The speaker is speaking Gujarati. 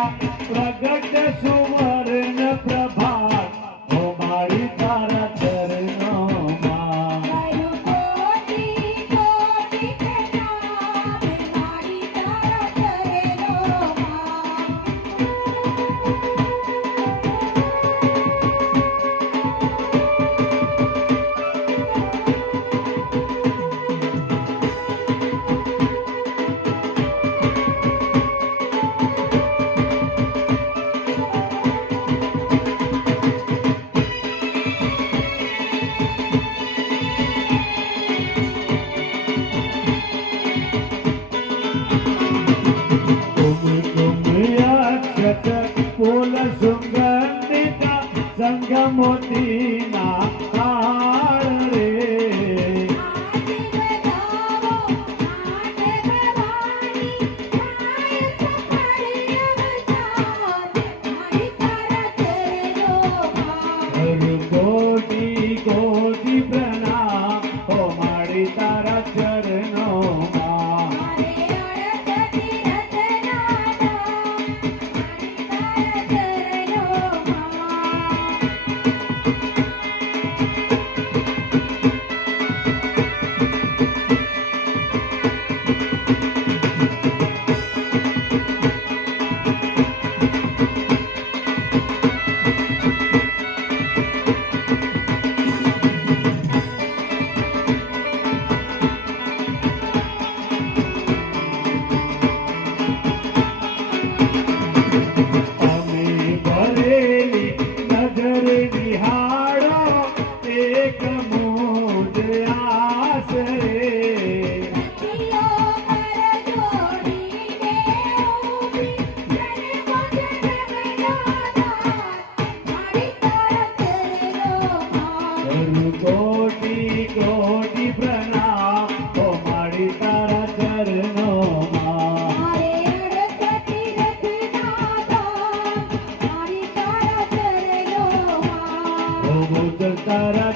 પ્રગટ સુવર્ણ પ્રભાત ઓ મારી તારા ચરણોમાં કોટી કોટી પ્રણામ મારી તારા ચરણોમાં ફૂલ સુગંધિકા સંગ મોતીના હાર રે આજે બધાવો આજે ભવાની થાય સફળ અવસાન મારી તારા ચરણોમાં કોટી કોટી પ્રણામ ઓ મારી તારા ચરણોમાં મારે અડસઠી રચના મારી તારા ચરણોમાં અમે ભરેલી નજર નિહાળો એક મોજ આસ રે સખીઓ કર જોડીને ઊભી તને મોજ જગન્નાથ મારી તારા ચરણોમાં કોટી કોટી પ્રણામ ઓ મારી તારા ચરણોમાં મારે અડસઠી રચના મારી તારા ચરણોમાં તારા